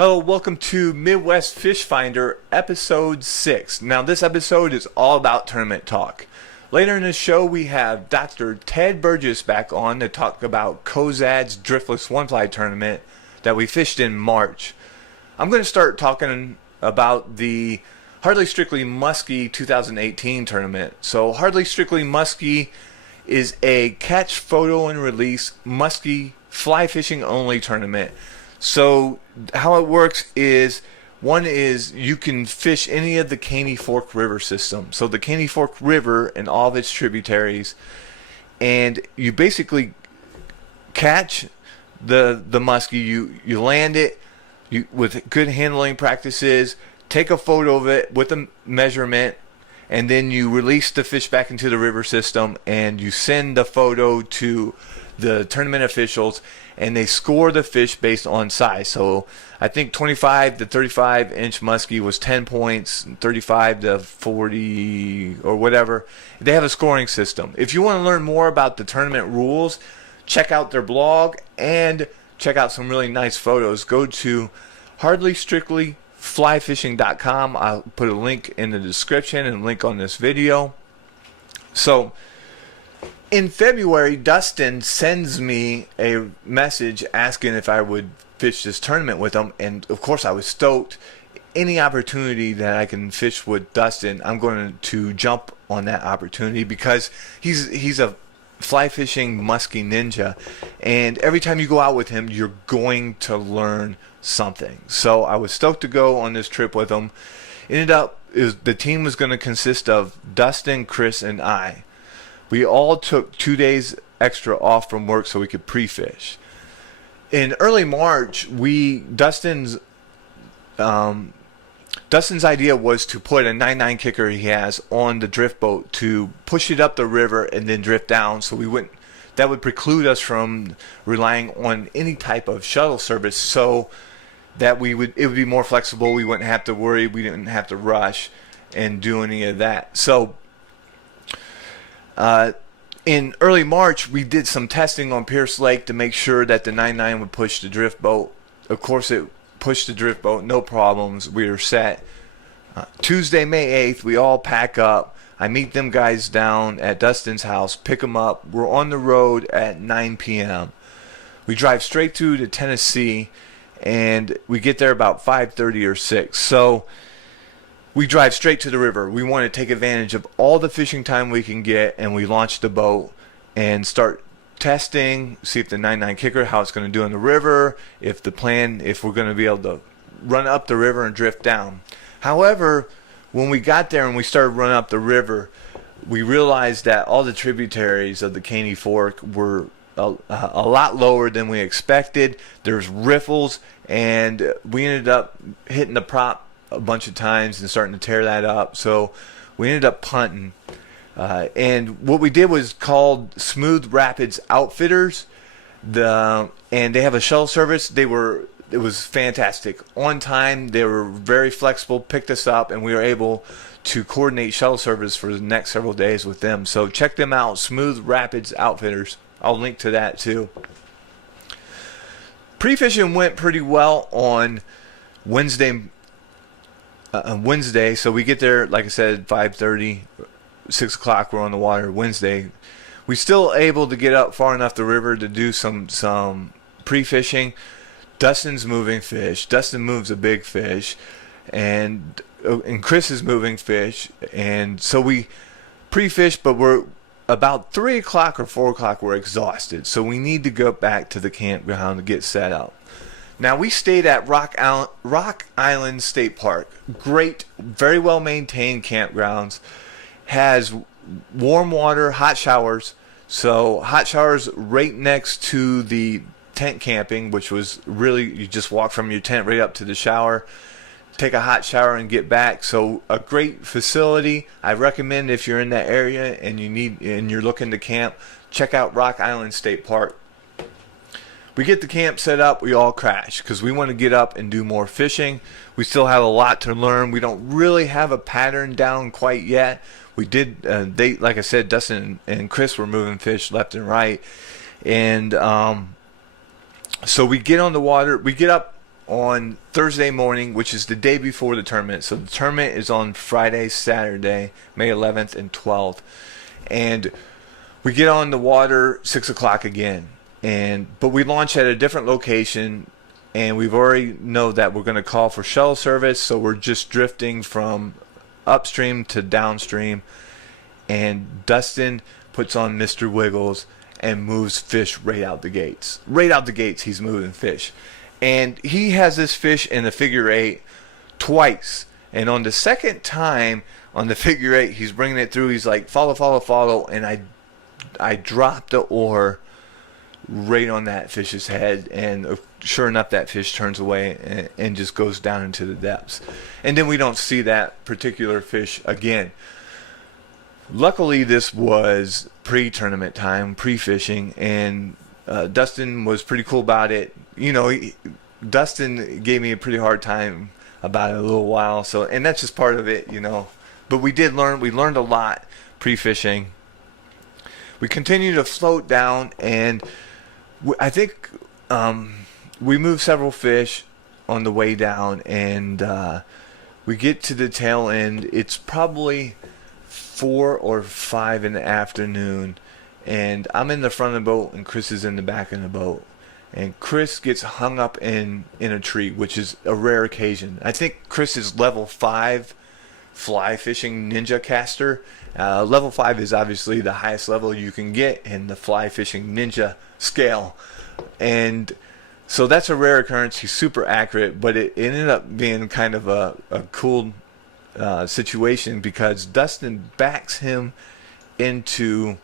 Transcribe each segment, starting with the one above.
Hello, welcome to Midwest Fish Finder, episode 6. Now, this episode is all about tournament talk. Later in the show, we have Dr. Ted Burgess back on to talk about Cozad's Driftless one-fly tournament that we fished in March. I'm going to start talking about the Hardly Strictly Musky 2018 tournament. So, Hardly Strictly Musky is a catch, photo, and release musky fly fishing only tournament. So how it works is, one is you can fish any of the Caney Fork River system. So the Caney Fork River and all of its tributaries, and you basically catch the muskie, you land it with good handling practices, take a photo of it with a measurement, and then you release the fish back into the river system and you send the photo to the tournament officials, and they score the fish based on size. So I think 25 to 35 inch muskie was 10 points, 35 to 40 or whatever. They have a scoring system. If you want to learn more about the tournament rules, check out their blog and check out some really nice photos. Go to hardlystrictlyflyfishing.com. I'll put a link in the description and a link on this video. So in February, Dustin sends me a message asking if I would fish this tournament with him, and of course I was stoked. Any opportunity that I can fish with Dustin, I'm going to jump on that opportunity because he's a fly fishing musky ninja, and every time you go out with him, you're going to learn something. So I was stoked to go on this trip with him. The team was going to consist of Dustin, Chris, and I. We all took 2 days extra off from work so we could pre-fish. In early March, Dustin's idea was to put a 9.9 kicker he has on the drift boat to push it up the river and then drift down. So that would preclude us from relying on any type of shuttle service, so that it would be more flexible. We wouldn't have to worry. We didn't have to rush and do any of that. So in early March, we did some testing on Pierce Lake to make sure that the 9.9 would push the drift boat. Of course, it pushed the drift boat, no problems. We were set. Tuesday, May 8th, we all pack up. I meet them guys down at Dustin's house, pick them up. We're on the road at 9 p.m. We drive straight through to Tennessee, and we get there about 5:30 or 6. So we drive straight to the river. We want to take advantage of all the fishing time we can get, and we launch the boat and start testing, see if the 9.9 kicker, how it's going to do in the river, if we're going to be able to run up the river and drift down. However, when we got there and we started running up the river, we realized that all the tributaries of the Caney Fork were a lot lower than we expected. There's riffles, and we ended up hitting the prop a bunch of times and starting to tear that up, so we ended up punting. And what we did was called Smooth Rapids Outfitters, and they have a shuttle service. It was fantastic. On time, they were very flexible, picked us up, and we were able to coordinate shuttle service for the next several days with them. So check them out, Smooth Rapids Outfitters. I'll link to that too. Pre-fishing went pretty well on Wednesday, so we get there, like I said, 5:30, 6 o'clock. We're on the water Wednesday. We still able to get up far enough the river to do some pre-fishing. Dustin's moving fish. Dustin moves a big fish, and Chris is moving fish, and so we pre-fish, but we're about 3 o'clock or 4 o'clock. We're exhausted, so we need to go back to the campground to get set up. Now, we stayed at Rock Island State Park. Great, very well maintained campgrounds. Has warm water, hot showers. So hot showers right next to the tent camping, which was really, you just walk from your tent right up to the shower, take a hot shower and get back. So a great facility. I recommend, if you're in that area and you're looking to camp, check out Rock Island State Park. We get the camp set up, we all crash because we want to get up and do more fishing. We still have a lot to learn. We don't really have a pattern down quite yet. We did, like I said, Dustin and Chris were moving fish left and right. And so we get on the water. We get up on Thursday morning, which is the day before the tournament. So the tournament is on Friday, Saturday, May 11th and 12th. And we get on the water 6 o'clock again. But we launch at a different location, and we've already know that we're going to call for shuttle service. So we're just drifting from upstream to downstream. And Dustin puts on Mr. Wiggles and moves fish right out the gates. Right out the gates, he's moving fish. And he has this fish in the figure 8 twice. And on the second time on the figure 8, he's bringing it through. He's like, follow, follow, follow. And I drop the oar right on that fish's head. And sure enough, that fish turns away and just goes down into the depths. And then we don't see that particular fish again. Luckily, this was pre-tournament time, pre-fishing, and Dustin was pretty cool about it. You know, Dustin gave me a pretty hard time about it a little while, and that's just part of it, you know. But we learned a lot pre-fishing. We continued to float down, and I think we moved several fish on the way down, and we get to the tail end. It's probably 4 or 5 in the afternoon, and I'm in the front of the boat and Chris is in the back of the boat, and Chris gets hung up in a tree, which is a rare occasion. I think Chris is level 5 fly fishing ninja caster. Level 5 is obviously the highest level you can get in the fly fishing ninja scale, and so that's a rare occurrence. He's super accurate, but it ended up being kind of a cool situation, because Dustin backs him into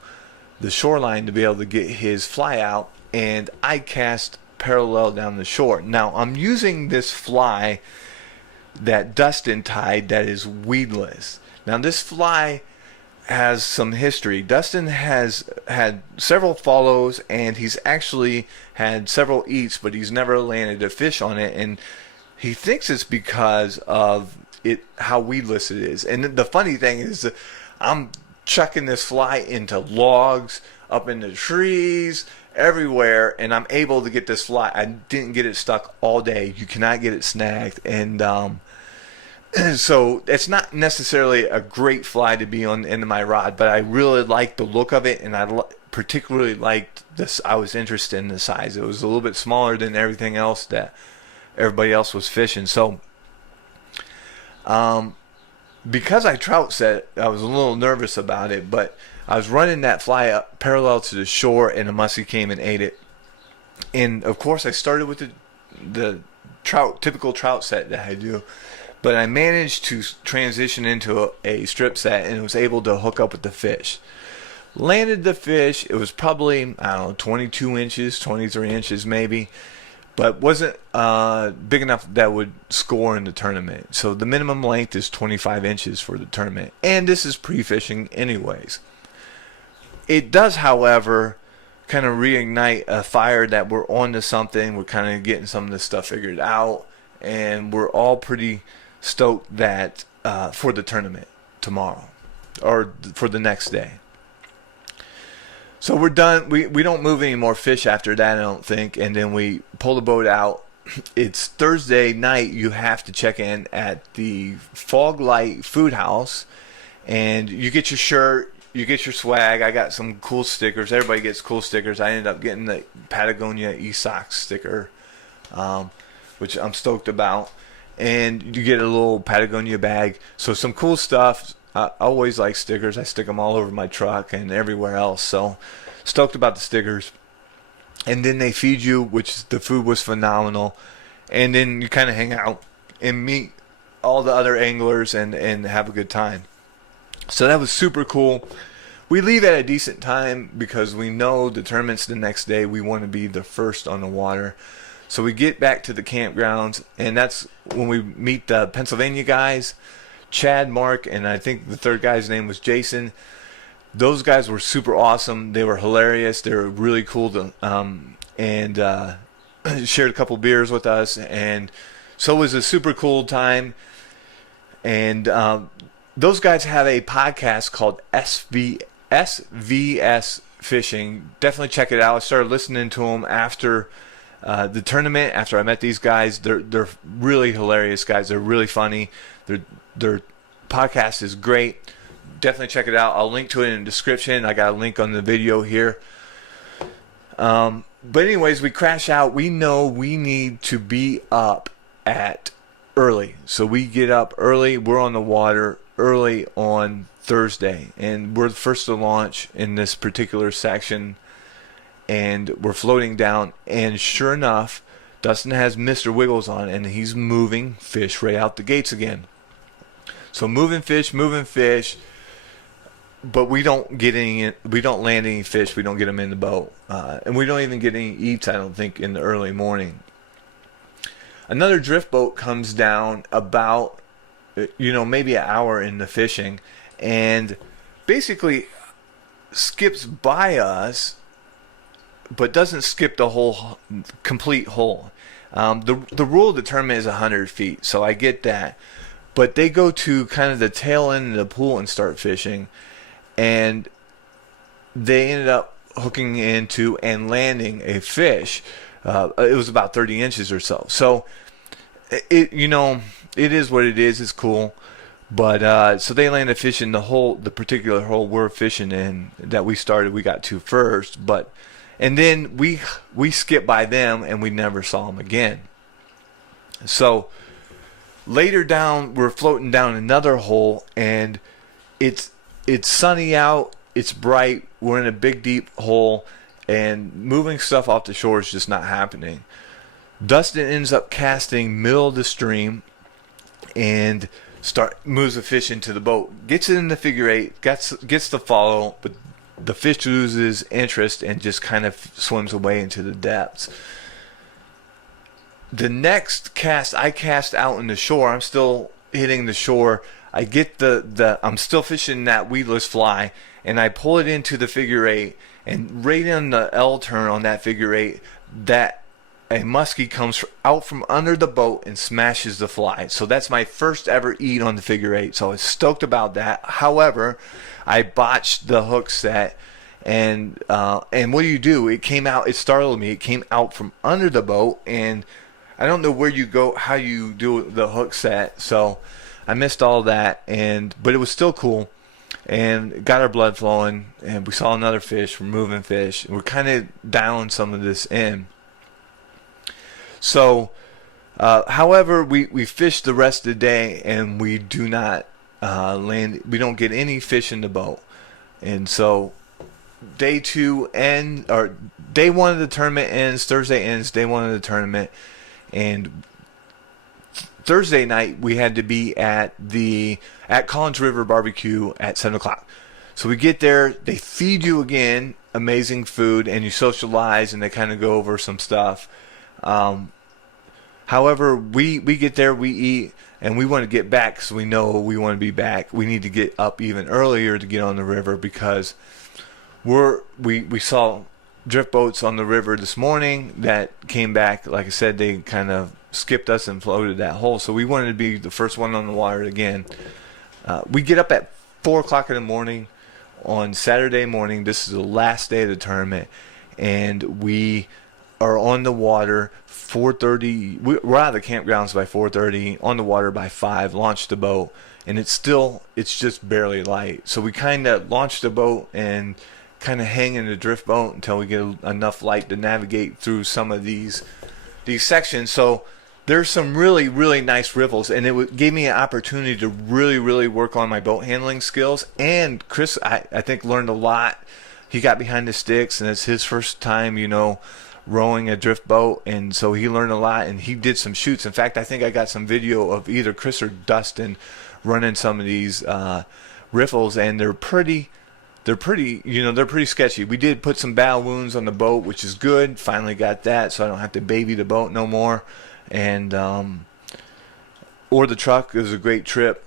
the shoreline to be able to get his fly out, and I cast parallel down the shore. Now I'm using this fly that Dustin tied that is weedless. Now this fly has some history. Dustin has had several follows, and he's actually had several eats, but he's never landed a fish on it, and he thinks it's because of how weedless it is. And the funny thing is, I'm chucking this fly into logs, up into trees, everywhere, and I'm able to get this fly. I didn't get it stuck all day. You cannot get it snagged, and so it's not necessarily a great fly to be on into my rod, but I really liked the look of it, and I particularly liked this. I was interested in the size. It was a little bit smaller than everything else that everybody else was fishing. So because I trout set, I was a little nervous about it, but I was running that fly up parallel to the shore, and a muskie came and ate it. And of course I started with the typical trout set that I do, but I managed to transition into a strip set and was able to hook up with the fish. Landed the fish. It was probably, I don't know, 22 inches, 23 inches maybe, but wasn't big enough that would score in the tournament. So the minimum length is 25 inches for the tournament, and this is pre-fishing anyways. It does, however, kind of reignite a fire that we're on to something. We're kind of getting some of this stuff figured out, and we're all pretty stoked that for the tournament tomorrow, or for the next day. So we're done. We don't move any more fish after that, I don't think. And then we pull the boat out. It's Thursday night. You have to check in at the Fog Light Food House, and you get your shirt, you get your swag. I got some cool stickers. Everybody gets cool stickers. I ended up getting the Patagonia eSox sticker, which I'm stoked about. And you get a little Patagonia bag. So some cool stuff. I always like stickers. I stick them all over my truck and everywhere else. So stoked about the stickers. And then they feed you, which the food was phenomenal. And then you kind of hang out and meet all the other anglers and have a good time. So that was super cool. We leave at a decent time because we know the tournament's the next day. We want to be the first on the water. So we get back to the campgrounds, and that's when we meet the Pennsylvania guys, Chad, Mark, and I think the third guy's name was Jason. Those guys were super awesome. They were hilarious. They were really cool to, and shared a couple beers with us, and so it was a super cool time. And those guys have a podcast called SVS Fishing. Definitely check it out. I started listening to them after The tournament, after I met these guys, they're really hilarious guys. They're really funny. Their podcast is great. Definitely check it out. I'll link to it in the description. I got a link on the video here. But anyways, we crash out. We know we need to be up at early. So we get up early. We're on the water early on Thursday. And we're the first to launch in this particular section. And we're floating down. And sure enough, Dustin has Mr. Wiggles on. And he's moving fish right out the gates again. So moving fish. But we don't land any fish. We don't get them in the boat. And we don't even get any eats, I don't think, in the early morning. Another drift boat comes down about, maybe an hour into fishing. And basically skips by us, but doesn't skip the whole complete hole. The rule of the tournament is 100 feet, so I get that. But they go to kind of the tail end of the pool and start fishing. And they ended up hooking into and landing a fish. It was about 30 inches or so. So, it is what it is. It's cool. But so they landed a fish in the particular hole we're fishing in that we got to first. And then we skipped by them and we never saw them again. So later down, we're floating down another hole, and it's sunny out, it's bright, we're in a big deep hole, and moving stuff off the shore is just not happening. Dustin ends up casting middle of the stream and moves the fish into the boat, gets it in the figure eight, gets the follow, but the fish loses interest and just kind of swims away into the depths. The next cast, I cast out in the shore. I'm still hitting the shore. I get I'm still fishing that weedless fly, and I pull it into the figure eight, and right on the L turn on that figure eight, that a muskie comes out from under the boat and smashes the fly. So that's my first ever eat on the figure eight. So I was stoked about that. However, I botched the hook set, and what do? It startled me. It came out from under the boat, and I don't know where you go, how you do the hook set. So I missed all that, but it was still cool, and got our blood flowing, and we saw another fish. We're moving fish, and we're kind of dialing some of this in. So, however, we fished the rest of the day, and we do not land. We don't get any fish in the boat, and so day one of the tournament ends. Thursday ends. Day one of the tournament, and Thursday night we had to be at Collins River Barbecue at 7 o'clock. So we get there. They feed you again, amazing food, and you socialize, and they kind of go over some stuff. However, we get there, we eat, and we want to get back because we know we want to be back. We need to get up even earlier to get on the river because we saw drift boats on the river this morning that came back. Like I said, they kind of skipped us and floated that hole. So we wanted to be the first one on the water again. We get up at 4 o'clock in the morning on Saturday morning. This is the last day of the tournament, and we are on the water 4:30. We're out of the campgrounds by 4:30, on the water by 5, launched the boat, and it's just barely light. So we kind of launched the boat and kind of hang in the drift boat until we get enough light to navigate through some of these sections. So there's some really, really nice riffles, and it gave me an opportunity to really, really work on my boat handling skills. And Chris, I think, learned a lot. He got behind the sticks, and it's his first time, rowing a drift boat, and so he learned a lot, and he did some shoots. In fact, I think I got some video of either Chris or Dustin running some of these riffles, and they're pretty sketchy. We did put some bow wounds on the boat, which is good. Finally got that, so I don't have to baby the boat no more. And or the truck. It was a great trip,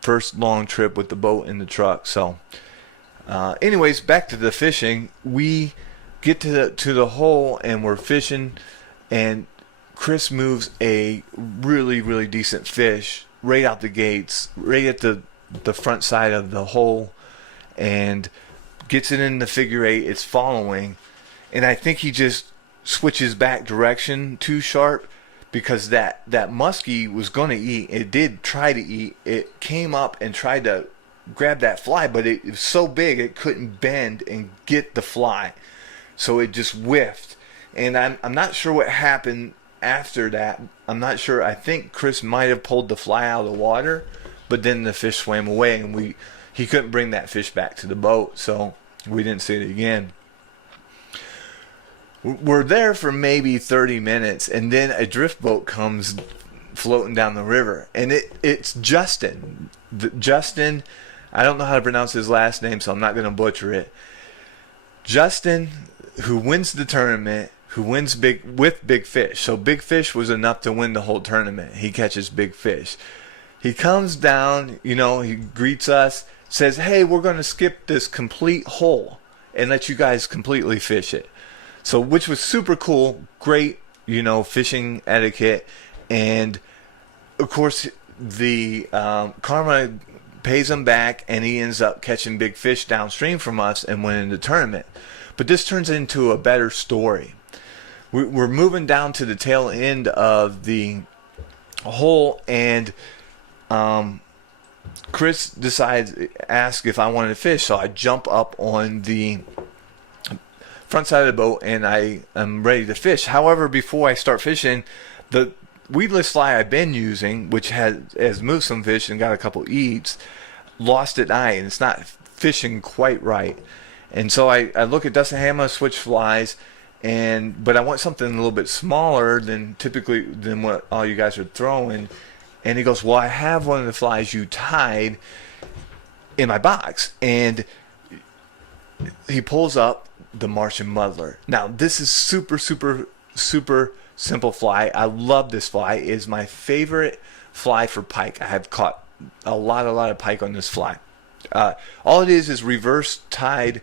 first long trip with the boat and the truck. So anyways, back to the fishing. We get to the hole, and we're fishing, and Chris moves a really, really decent fish right out the gates, right at the front side of the hole, and gets it in the figure eight. It's following, and I think he just switches back direction too sharp, because that muskie was going to eat. It did try to eat. It came up and tried to grab that fly, but it was so big it couldn't bend and get the fly. So it just whiffed. And I'm not sure what happened after that. I'm not sure. I think Chris might have pulled the fly out of the water, but then the fish swam away, and he couldn't bring that fish back to the boat, so we didn't see it again. We're there for maybe 30 minutes, and then a drift boat comes floating down the river, and it's Justin. Justin, I don't know how to pronounce his last name, so I'm not going to butcher it. Justin, who wins the tournament, who wins with big fish. So big fish was enough to win the whole tournament. He catches big fish. He comes down, he greets us, says, hey, we're going to skip this complete hole and let you guys completely fish it. So, which was super cool, great, fishing etiquette. And, of course, the karma pays him back, and he ends up catching big fish downstream from us and winning the tournament. But this turns into a better story. We're moving down to the tail end of the hole, and Chris asks if I wanted to fish. So I jump up on the front side of the boat, and I am ready to fish. However, before I start fishing, the weedless fly I've been using, which has moved some fish and got a couple eats, lost at eye, and it's not fishing quite right. And so I look at Dustin, hey, I'm going to switch flies, but I want something a little bit smaller than what all you guys are throwing. And he goes, well, I have one of the flies you tied in my box. And he pulls up the Martian muddler. Now, this is super, super, super simple fly. I love this fly. It is my favorite fly for pike. I have caught a lot of pike on this fly. All it is reverse tied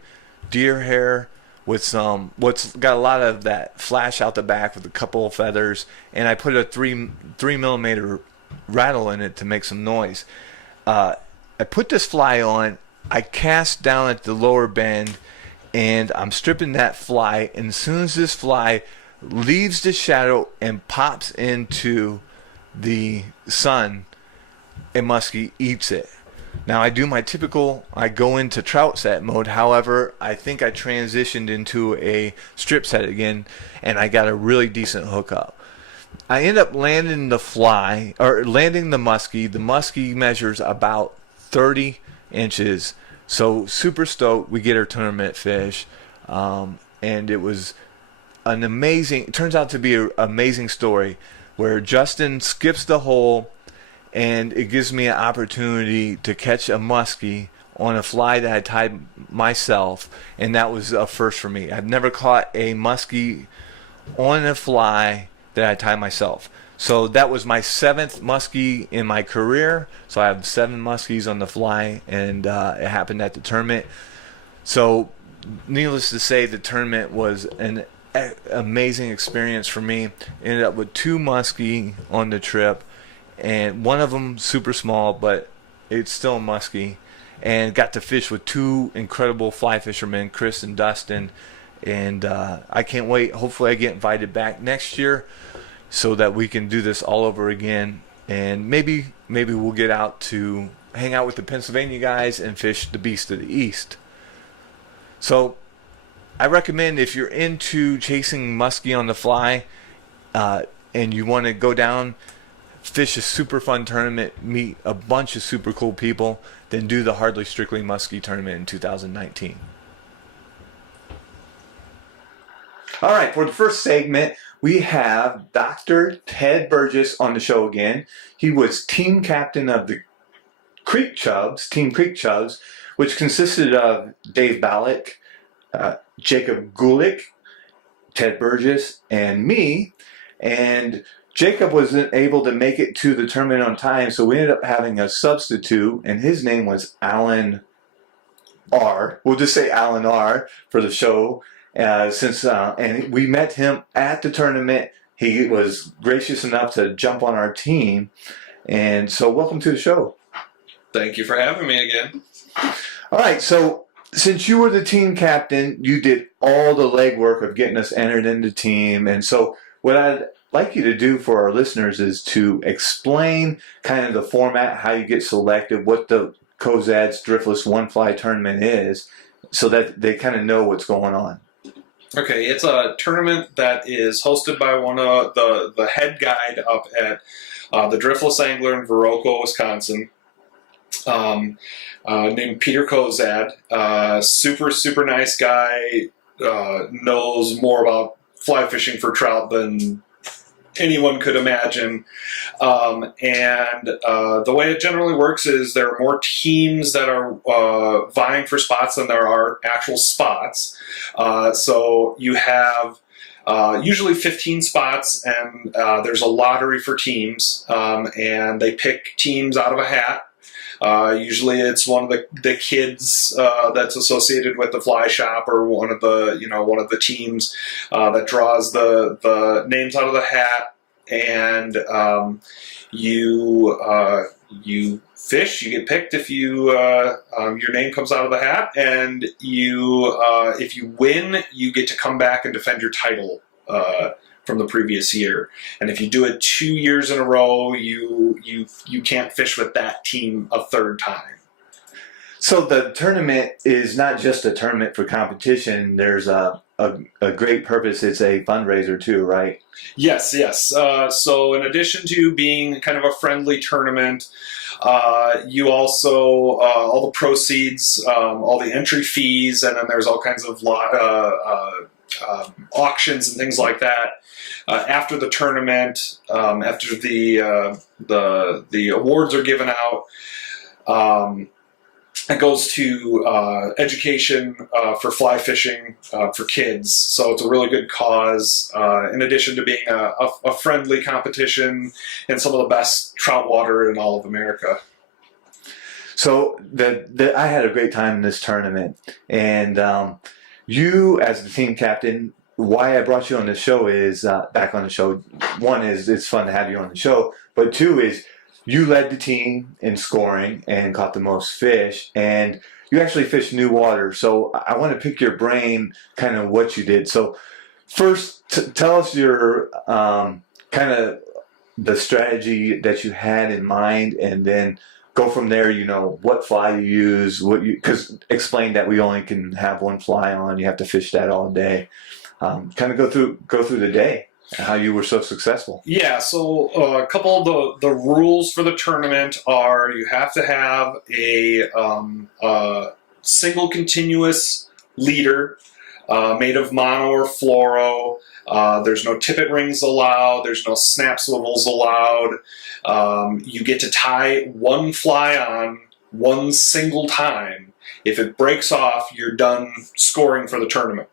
deer hair with what's got a lot of that flash out the back with a couple of feathers, and I put a 3 millimeter rattle in it to make some noise. I put this fly on, I cast down at the lower bend, and I'm stripping that fly, and as soon as this fly leaves the shadow and pops into the sun, a muskie eats it. Now I do my typical, I go into trout set mode. However, I think I transitioned into a strip set again, and I got a really decent hookup. I end up landing the muskie. The muskie measures about 30 inches. So super stoked. We get our tournament fish. And it was it turns out to be an amazing story where Justin skips the hole, and it gives me an opportunity to catch a muskie on a fly that I tied myself, and that was a first for me. I've never caught a muskie on a fly that I tied myself. So that was my 7th muskie in my career. So I have 7 muskies on the fly, and it happened at the tournament. So needless to say, the tournament was an amazing experience for me. Ended up with 2 muskie on the trip, and one of them super small, but it's still a muskie, and got to fish with 2 incredible fly fishermen, Chris and Dustin, and I can't wait. Hopefully I get invited back next year so that we can do this all over again, and maybe we'll get out to hang out with the Pennsylvania guys and fish the Beast of the East. So I recommend, if you're into chasing muskie on the fly and you want to go down, fish a super fun tournament, meet a bunch of super cool people, then do the Hardly Strictly Musky tournament in 2019. All right, for the first segment, we have Dr. Ted Burgess on the show again. He was team captain of the Team Creek Chubs, which consisted of Dave Ballack, Jacob Gulick, Ted Burgess, and me. And Jacob wasn't able to make it to the tournament on time, so we ended up having a substitute, and his name was Alan R. We'll just say Alan R. for the show, and we met him at the tournament. He was gracious enough to jump on our team, and so welcome to the show. Thank you for having me again. All right, so since you were the team captain, you did all the legwork of getting us entered into the team. And so what I'd like you to do for our listeners is to explain kind of the format, how you get selected, what the Cozad's Driftless One Fly tournament is, so that they kind of know what's going on. Okay, it's a tournament that is hosted by one of the head guide up at the Driftless Angler in Viroqua, Wisconsin, named Peter Cozad. Super nice guy, knows more about fly fishing for trout than anyone could imagine. And the way it generally works is there are more teams that are vying for spots than there are actual spots. So you have usually 15 spots, and there's a lottery for teams, and they pick teams out of a hat. Usually it's one of the kids that's associated with the fly shop, or one of the teams that draws the names out of the hat, and you fish. You get picked if your name comes out of the hat, and if you win, you get to come back and defend your title from the previous year. And if you do it 2 years in a row, you can't fish with that team a third time. So the tournament is not just a tournament for competition. There's a great purpose. It's a fundraiser too, right? Yes. So in addition to being kind of a friendly tournament, you also, all the proceeds, all the entry fees, and then there's all kinds of auctions and things like that. After the tournament, after the awards are given out, it goes to education for fly fishing for kids. So it's a really good cause, in addition to being a friendly competition in some of the best trout water in all of America. So I had a great time in this tournament. And you, as the team captain, why I brought you on the show is, back on the show, one is it's fun to have you on the show, but two is you led the team in scoring and caught the most fish, and you actually fished new water. So I want to pick your brain, kind of what you did. So first, tell us your kind of the strategy that you had in mind, and then go from there. What fly you use, because explain that we only can have one fly on. You have to fish that all day. Kind of go through the day. How you were so successful. Yeah, so a couple of the rules for the tournament are you have to have a single continuous leader made of mono or fluoro. There's no tippet rings allowed. There's no snap swivels allowed. You get to tie one fly on one single time. If it breaks off, you're done scoring for the tournament.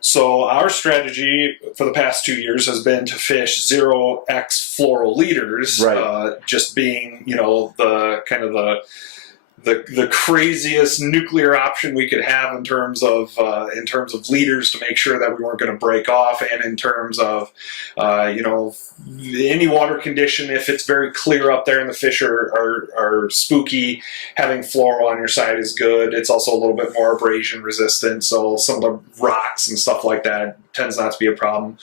So our strategy for the past 2 years has been to fish 0x fluoro leaders, right. Just being, the kind of the craziest nuclear option we could have in terms of leaders to make sure that we weren't going to break off, and in terms of any water condition, if it's very clear up there and the fish are spooky, having fluoro on your side is good. It's also a little bit more abrasion resistant, so some of the rocks and stuff like that tends not to be a problem.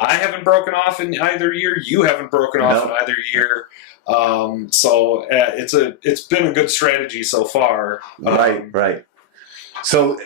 I haven't broken off in either year. You haven't broken off in either year. So it's been a good strategy so far. Right. So,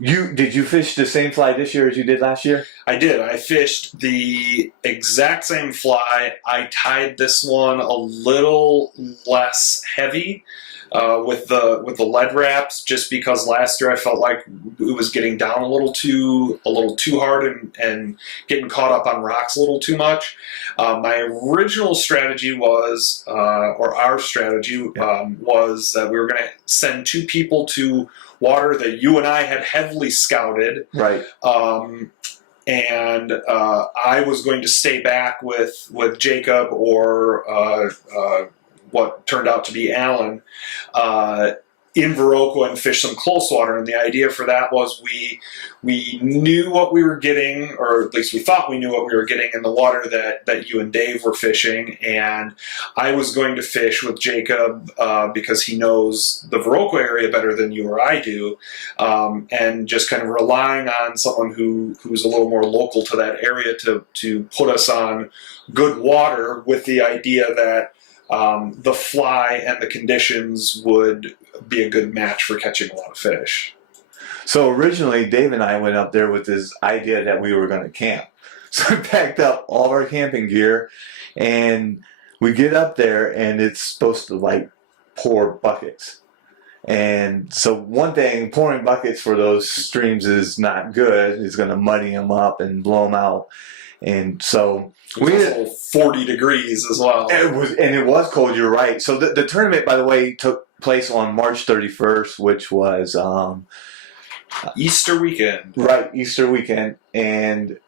did you fish the same fly this year as you did last year? I did. I fished the exact same fly. I tied this one a little less heavy with the lead wraps, just because last year I felt like it was getting down a little too hard and getting caught up on rocks a little too much. My original strategy was, our strategy was that we were going to send 2 people to water that you and I had heavily scouted. Right. And I was going to stay back with Jacob or what turned out to be Alan in Viroqua and fish some close water. And the idea for that was we knew what we were getting, or at least we thought we knew what we were getting in the water that you and Dave were fishing. And I was going to fish with Jacob because he knows the Viroqua area better than you or I do, and just kind of relying on someone who's a little more local to that area to put us on good water, with the idea that the fly and the conditions would be a good match for catching a lot of fish. So originally, Dave and I went up there with this idea that we were going to camp. So we packed up all of our camping gear, and we get up there, and it's supposed to like pour buckets. And so one thing, pouring buckets for those streams is not good. It's going to muddy them up and blow them out. And so we had 40 degrees as well. It was cold. You're right. So the tournament, by the way, took place on March 31st, which was Easter weekend. Right, Easter weekend. And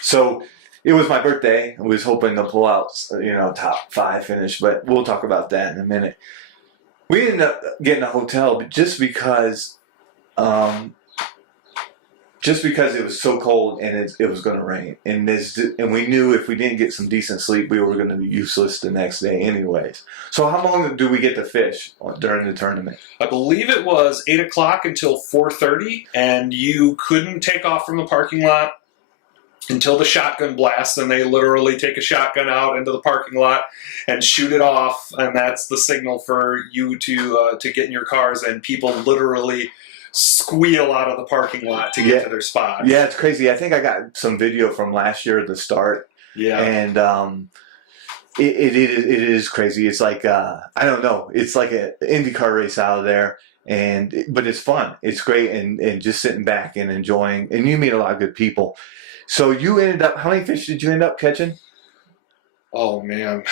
so it was my birthday. I was hoping to pull out, top 5 finish, but we'll talk about that in a minute. We ended up getting a hotel just because it was so cold and it was going to rain. And we knew if we didn't get some decent sleep, we were going to be useless the next day anyways. So how long do we get to fish during the tournament? I believe it was 8 o'clock until 4:30, and you couldn't take off from the parking lot until the shotgun blast, and they literally take a shotgun out into the parking lot and shoot it off, and that's the signal for you to get in your cars, and people literally squeal out of the parking lot to get to their spot. Yeah, it's crazy. I think I got some video from last year at the start. Yeah. And it is crazy. It's like, I don't know. It's like an IndyCar race out of there. But it's fun. It's great. And just sitting back and enjoying. And you meet a lot of good people. So you ended up, how many fish did you end up catching? Oh, man.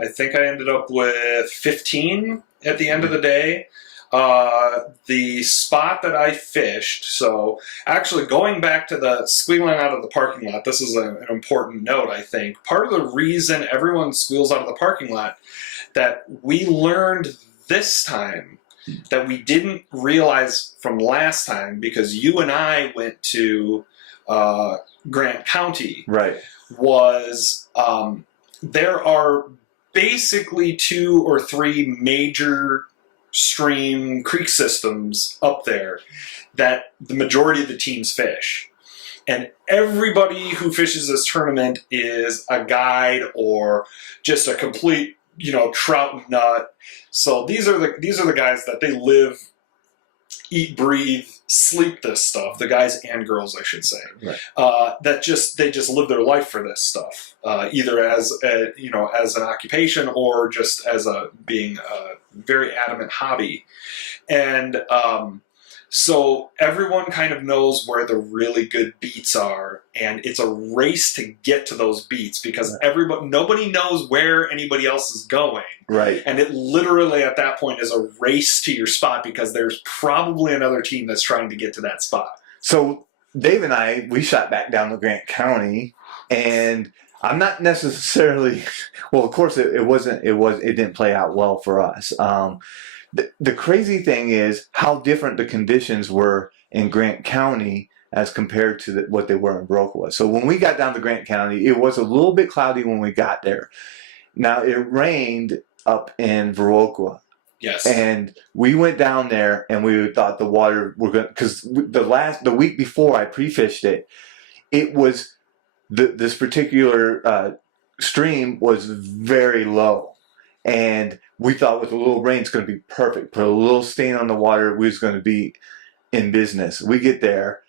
I think I ended up with 15 at the end of the day. The spot that I fished, so actually going back to the squealing out of the parking lot, this is an important note, I think. Part of the reason everyone squeals out of the parking lot that we learned this time that we didn't realize from last time, because you and I went to Grant County, right, was there are basically 2 or 3 major stream creek systems up there that the majority of the teams fish. And everybody who fishes this tournament is a guide or just a complete, trout nut. So these are the guys that they live, eat, breathe, sleep this stuff. The guys and girls, I should say, right. They just live their life for this stuff, either as an occupation or just as being a very adamant hobby. And so everyone kind of knows where the really good beats are, and it's a race to get to those beats because nobody knows where anybody else is going. Right. And it literally at that point is a race to your spot because there's probably another team that's trying to get to that spot. So Dave and I, we shot back down to Grant County, and I'm not necessarily, well, of course it didn't play out well for us. The crazy thing is how different the conditions were in Grant County as compared to what they were in Viroqua. So when we got down to Grant County, it was a little bit cloudy when we got there. Now it rained up in Viroqua. Yes. And we went down there and we thought the water were going, because the week before I pre-fished it, it was this particular stream was very low. And we thought with a little rain, it's going to be perfect. Put a little stain on the water, we was going to be in business. We get there.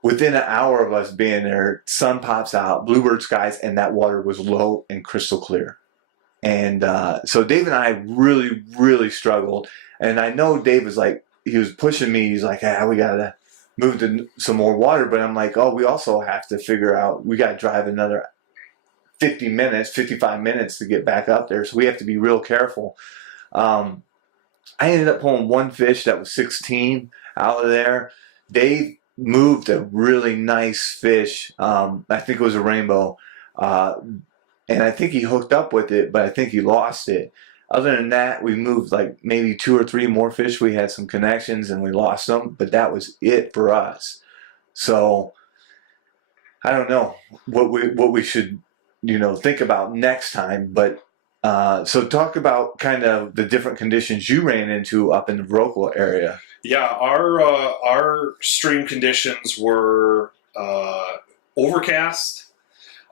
Within an hour of us being there, sun pops out, bluebird skies, and that water was low and crystal clear. And so Dave and I really, really struggled. And I know Dave was like, he was pushing me. He's like, we got to move to some more water. But I'm like, we also have to figure out, we got to drive another 55 minutes to get back up there. So we have to be real careful. I ended up pulling one fish that was 16 out of there. Dave moved a really nice fish. I think it was a rainbow. And I think he hooked up with it, but I think he lost it. Other than that, we moved like maybe 2 or 3 more fish. We had some connections and we lost them, but that was it for us. So I don't know what we should, think about next time. But so talk about kind of the different conditions you ran into up in the Rockwell area. Yeah, our stream conditions were overcast,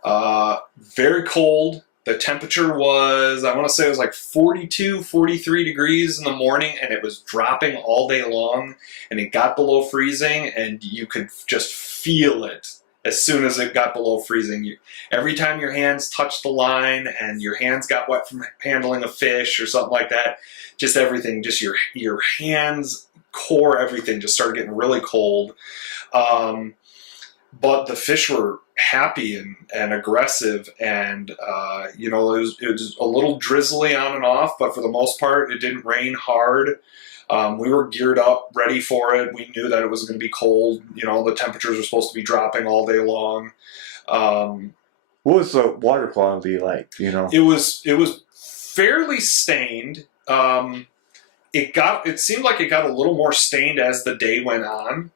very cold. The temperature was, I want to say it was like 42, 43 degrees in the morning, and it was dropping all day long, and it got below freezing, and you could just feel it as soon as it got below freezing. Every time your hands touched the line and your hands got wet from handling a fish or something like that, just everything, just your hands, core, everything just started getting really cold. But the fish were happy and aggressive, and it was a little drizzly on and off, but for the most part, it didn't rain hard. We were geared up, ready for it. We knew that it was going to be cold. The temperatures were supposed to be dropping all day long. What was the water quality like? It was fairly stained. It seemed like it got a little more stained as the day went on.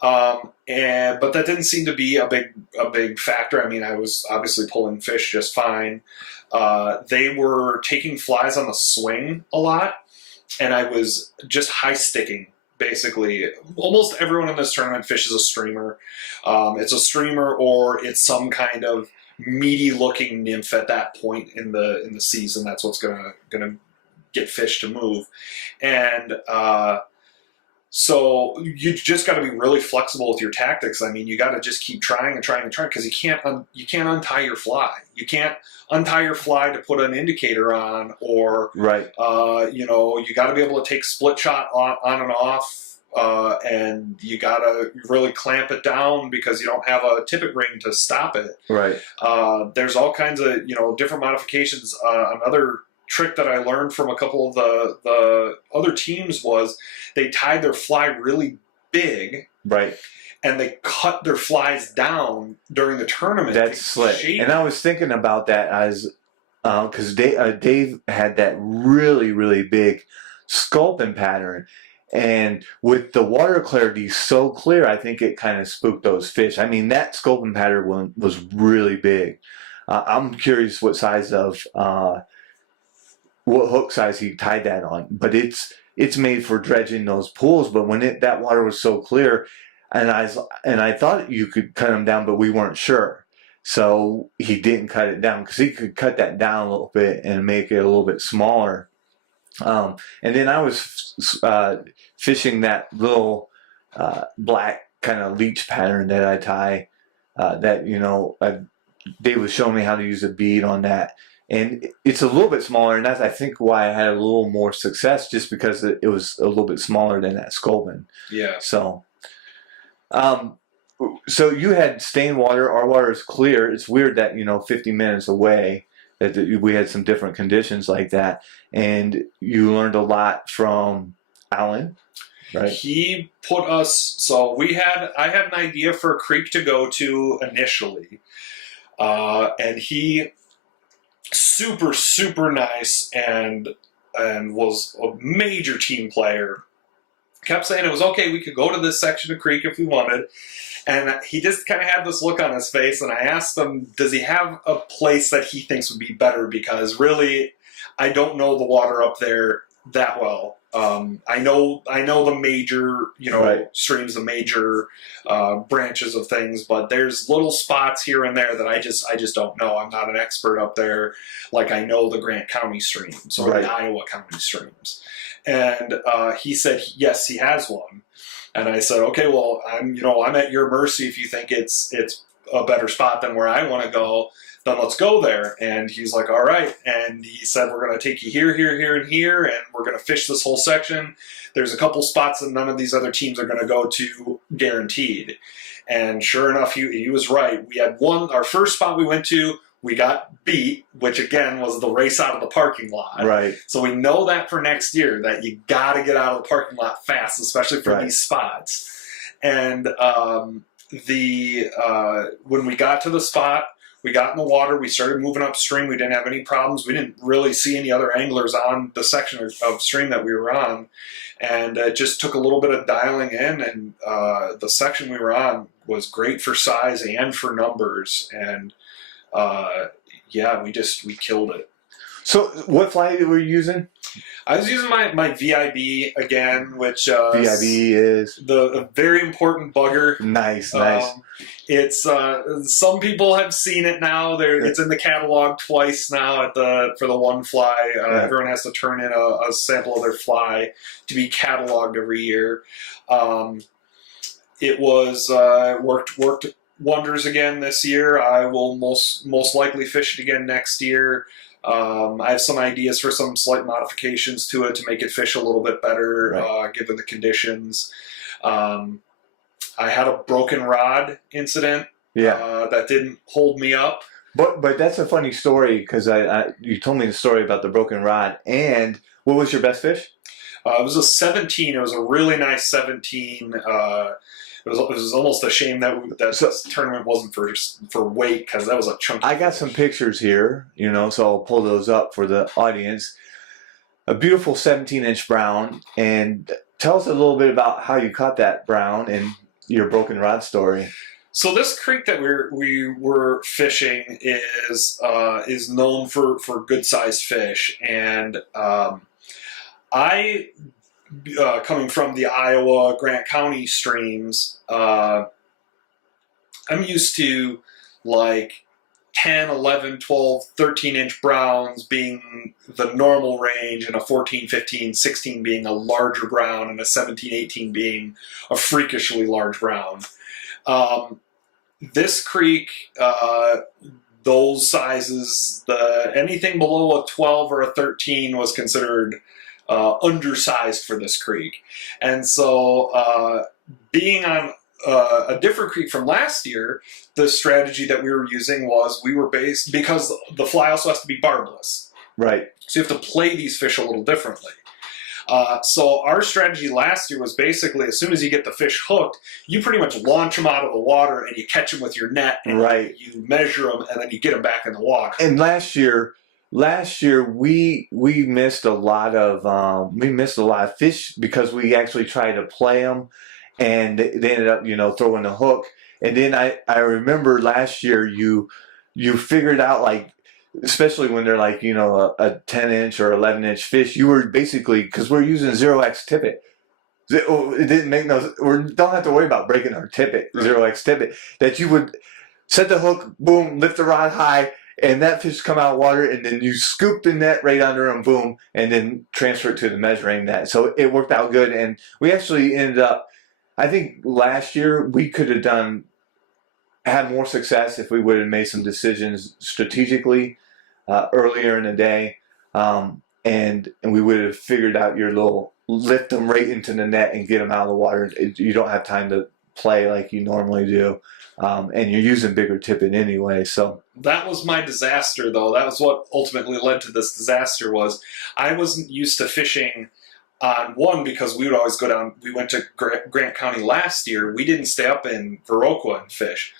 But that didn't seem to be a big factor. I mean, I was obviously pulling fish just fine. They were taking flies on the swing a lot, and I was just high sticking. Basically, almost everyone in this tournament fishes a streamer. It's a streamer, or it's some kind of meaty-looking nymph at that point in the season. That's what's gonna get fish to move, and so you just got to be really flexible with your tactics. I mean, you got to just keep trying and trying and trying, because you can't untie your fly. You can't untie your fly to put an indicator on, or right. You got to be able to take split shot on and off, and you got to really clamp it down because you don't have a tippet ring to stop it. Right. There's all kinds of different modifications. Another trick that I learned from a couple of the other teams was they tied their fly really big, right, and they cut their flies down during the tournament. That's slick. And I was thinking about that as because Dave had that really, really big sculpin pattern, and with the water clarity so clear, I think it kind of spooked those fish. I mean, that sculpin pattern one was really big. I'm curious what size of what hook size he tied that on, but it's made for dredging those pools. But when that water was so clear, and I thought you could cut them down, but we weren't sure, so he didn't cut it down, because he could cut that down a little bit and make it a little bit smaller. And then I was fishing that little black kind of leech pattern that I tie. Dave was showing me how to use a bead on that. And it's a little bit smaller, and that's, I think, why I had a little more success, just because it was a little bit smaller than that sculpin. Yeah. So, so you had stained water. Our water is clear. It's weird that 50 minutes away that we had some different conditions like that, and you learned a lot from Alan, right? He put us. So I had an idea for a creek to go to initially, and he. Super, super nice and was a major team player. Kept saying it was okay, we could go to this section of creek if we wanted. And he just kind of had this look on his face, and I asked him, does he have a place that he thinks would be better? Because really, I don't know the water up there that well. I know the major, right. streams, the major branches of things, but there's little spots here and there that I just don't know. I'm not an expert up there, like I know the Grant County streams or right. the Iowa County streams. And he said yes, he has one. And I said, okay, well, I'm at your mercy if you think it's a better spot than where I want to go. Then let's go there. And he's like, all right. And he said, we're going to take you here, here, here, and here, and we're going to fish this whole section. There's a couple spots that none of these other teams are going to go to guaranteed. And sure enough, he was right. We had our first spot we went to, we got beat, which again was the race out of the parking lot. Right. So we know that for next year, that you got to get out of the parking lot fast, especially for right. these spots. And when we got to the spot, We got in the water. We started moving upstream. We didn't have any problems. We didn't really see any other anglers on the section of stream that we were on. And it just took a little bit of dialing in. And the section we were on was great for size and for numbers. And yeah, we killed it. So what fly were you using? I was using my VIB again, which VIB is a very important bugger. Nice. It's some people have seen it now. It's in the catalog twice now for the one fly. Everyone has to turn in a sample of their fly to be cataloged every year. It was worked wonders again this year. I will most likely fish it again next year. I have some ideas for some slight modifications to it to make it fish a little bit better, given the conditions. I had a broken rod incident that didn't hold me up. But that's a funny story because you told me the story about the broken rod. And what was your best fish? It was a 17. It was a really nice 17. It was almost a shame that this tournament wasn't for weight because that was a chunky. I got some pictures here, so I'll pull those up for the audience. A beautiful 17-inch brown. And tell us a little bit about how you caught that brown and your broken rod story. So this creek that we were fishing is known for good sized fish, and I. Coming from the Iowa Grant County streams, I'm used to like 10, 11, 12, 13-inch browns being the normal range, and a 14, 15, 16 being a larger brown, and a 17, 18 being a freakishly large brown. This creek, those sizes, anything below a 12 or a 13 was considered undersized for this creek. And so being on a different creek from last year, the strategy that we were using was because the fly also has to be barbless. Right. So you have to play these fish a little differently. So our strategy last year was basically as soon as you get the fish hooked, you pretty much launch them out of the water and you catch them with your net and you measure them and then you get them back in the water. And last year we missed a lot of fish because we actually tried to play them, and they ended up throwing the hook. And then I remember last year you figured out, like, especially when they're like a 10-inch or 11-inch fish, you were basically, because we're using 0x tippet. It didn't make we don't have to worry about breaking our tippet, 0x tippet, that you would set the hook, boom, lift the rod high, and that fish come out of water, and then you scoop the net right under them, boom, and then transfer it to the measuring net. So it worked out good, and we actually ended up, I think last year we could have had more success if we would have made some decisions strategically earlier in the day, and we would have figured out your little lift them right into the net and get them out of the water. You don't have time to play like you normally do. And you're using bigger tippet anyway, so. That was my disaster, though. That was what ultimately led to this disaster. Was I wasn't used to fishing on one because we would always go down. We went to Grant County last year. We didn't stay up in Viroqua and fish.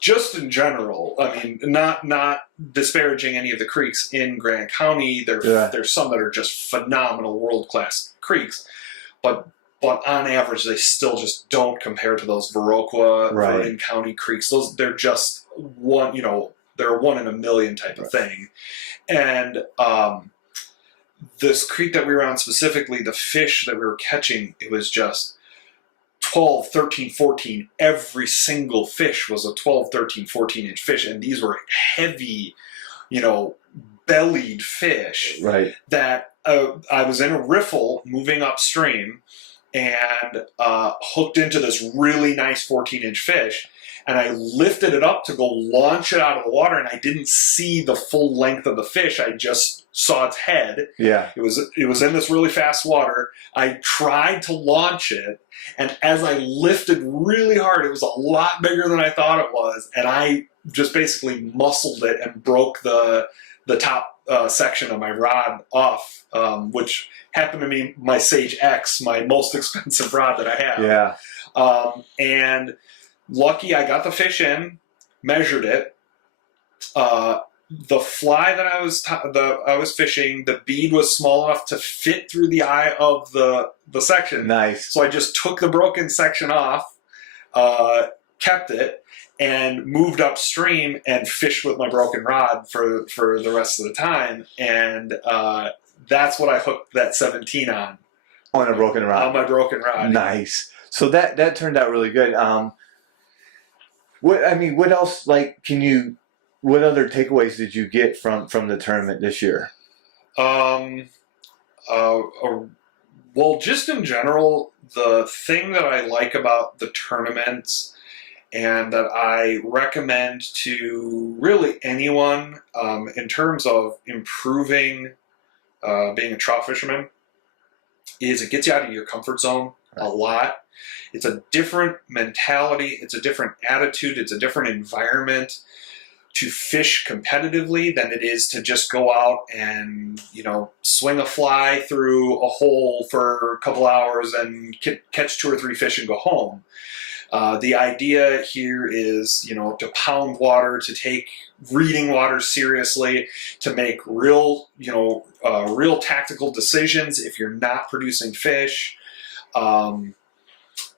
Just in general, I mean, not disparaging any of the creeks in Grant County. There's some that are just phenomenal, world-class creeks, but on average, they still just don't compare to those Viroqua, Vernon County creeks. They're just they're a 1 in a million type of thing. And this creek that we were on specifically, the fish that we were catching, it was just 12, 13, 14. Every single fish was a 12, 13, 14-inch fish. And these were heavy, bellied fish. Right. That I was in a riffle moving upstream, and hooked into this really nice 14-inch fish, and I lifted it up to go launch it out of the water, and I didn't see the full length of the fish. I just saw its head. Yeah. It was in this really fast water. I tried to launch it, and as I lifted really hard, it was a lot bigger than I thought it was, and I just basically muscled it and broke the top section of my rod off, which happened to be my Sage X, my most expensive rod that I have. Yeah. And lucky I got the fish in, measured it, The fly that I was fishing, the bead was small enough to fit through the eye of the section. Nice. So I just took the broken section off, kept it, and moved upstream and fished with my broken rod for the rest of the time. And that's what I hooked that 17 on. On a broken rod. On my broken rod. Nice. So that turned out really good. What else? What other takeaways did you get from the tournament this year? Well, just in general, the thing that I like about the tournaments and that I recommend to really anyone in terms of improving being a trout fisherman is it gets you out of your comfort zone a lot. It's a different mentality. It's a different attitude. It's a different environment to fish competitively than it is to just go out and, swing a fly through a hole for a couple hours and catch 2 or 3 fish and go home. The idea here is, to pound water, to take reading water seriously, to make real tactical decisions if you're not producing fish.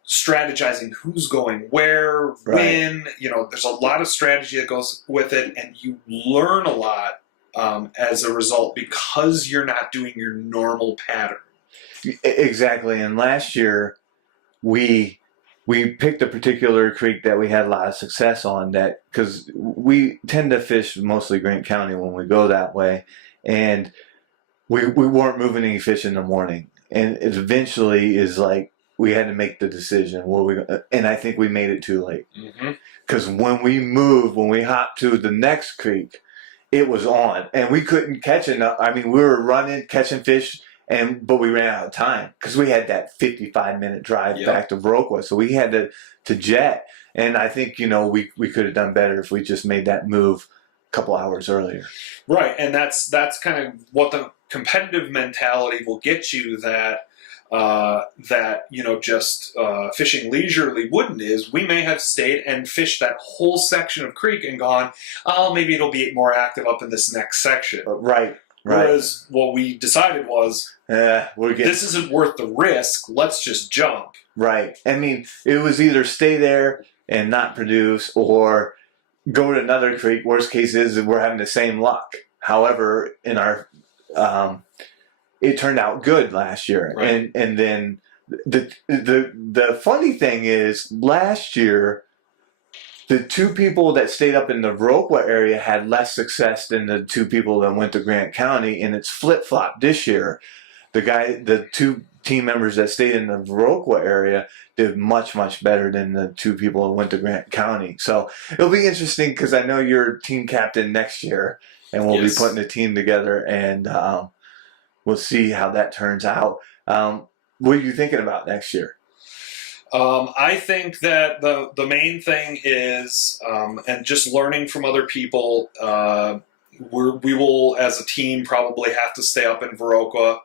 Strategizing who's going where, when, there's a lot of strategy that goes with it, and you learn a lot as a result because you're not doing your normal pattern. Exactly. And last year we picked a particular creek that we had a lot of success on, that because we tend to fish mostly Grant County when we go that way, and we weren't moving any fish in the morning, and it eventually is like we had to make the decision. And I think we made it too late. Because when we hopped to the next creek, it was on. And we couldn't catch enough. We were running, catching fish, but we ran out of time. Because we had that 55-minute drive back to Viroqua. So we had to jet. And I think, we could have done better if we just made that move a couple hours earlier. Right. And that's kind of what the competitive mentality will get you that just fishing leisurely wouldn't is. We may have stayed and fished that whole section of creek and gone, oh, maybe it'll be more active up in this next section. Right. Whereas what we decided was, this isn't worth the risk. Let's just jump. Right. It was either stay there and not produce, or go to another creek. Worst case is we're having the same luck. However, in our it turned out good last year. Right. And then the funny thing is, last year, the 2 people that stayed up in the Viroqua area had less success than the 2 people that went to Grant County, and it's flip-flopped this year. The 2 team members that stayed in the Viroqua area did much, much better than the 2 people that went to Grant County. So it'll be interesting, because I know you're team captain next year, and we'll be putting a team together, and we'll see how that turns out. What are you thinking about next year? I think that the main thing is, and just learning from other people, we will, as a team, probably have to stay up in Viroqua.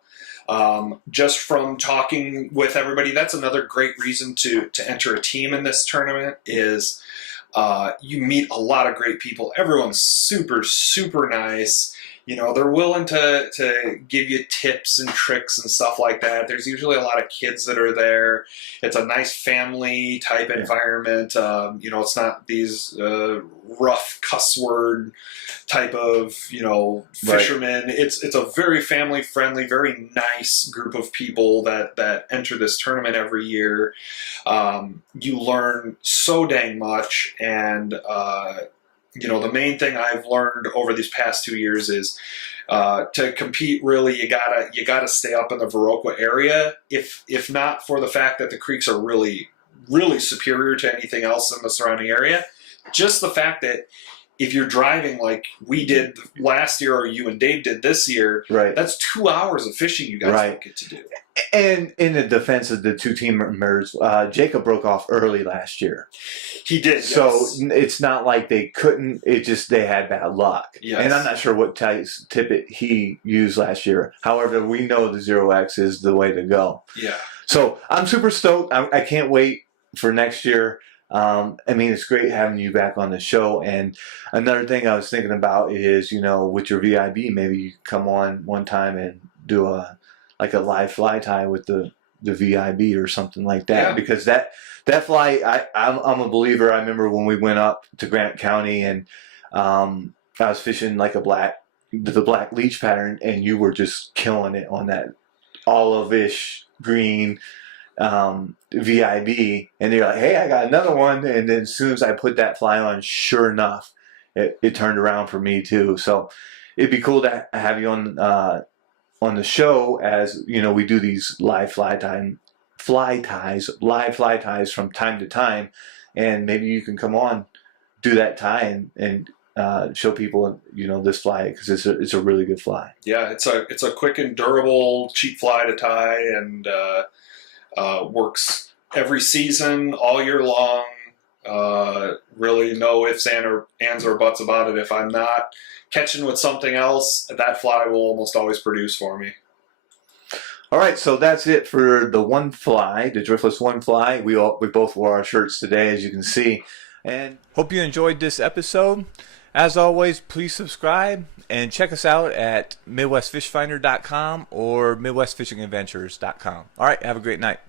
Just from talking with everybody, that's another great reason to enter a team in this tournament is you meet a lot of great people. Everyone's super, super nice. They're willing to give you tips and tricks and stuff like that. There's usually a lot of kids that are there. It's a nice family type environment. It's not these rough cuss word type of, fishermen. Right. It's a very family friendly, very nice group of people that enter this tournament every year. You learn so dang much, and the main thing I've learned over these past 2 years is to compete, really, you gotta stay up in the Viroqua area. If not for the fact that the creeks are really, really superior to anything else in the surrounding area, just the fact that if you're driving like we did last year, or you and Dave did this year, right, that's 2 hours of fishing you guys don't get to do. And in the defense of the 2 team members, Jacob broke off early last year. He did, so it's not like they couldn't. It just they had bad luck. Yes. And I'm not sure what tippet he used last year. However, we know the 0X is the way to go. Yeah. So I'm super stoked. I can't wait for next year. I mean, it's great having you back on the show. And another thing I was thinking about is, with your VIB, maybe you come on one time and do a live fly tie with the VIB or something like that. Yeah. Because that fly, I'm a believer. I remember when we went up to Grant County and I was fishing like the black leech pattern, and you were just killing it on that olive-ish green VIB, and you're like, hey, I got another one. And then as soon as I put that fly on, sure enough, it turned around for me too. So it'd be cool to have you on the show, as we do these live fly ties from time to time, and maybe you can come on, do that tie, and show people this fly, because it's a really good fly. Yeah, it's a quick and durable, cheap fly to tie, and works every season, all year long. Really no ifs, ands, or buts about it. If I'm not catching with something else, that fly will almost always produce for me. All right, so that's it for the one fly, the Driftless one fly. We both wore our shirts today, as you can see, and hope you enjoyed this episode. As always, please subscribe and check us out at MidwestFishFinder.com or MidwestFishingAdventures.com. All right, have a great night.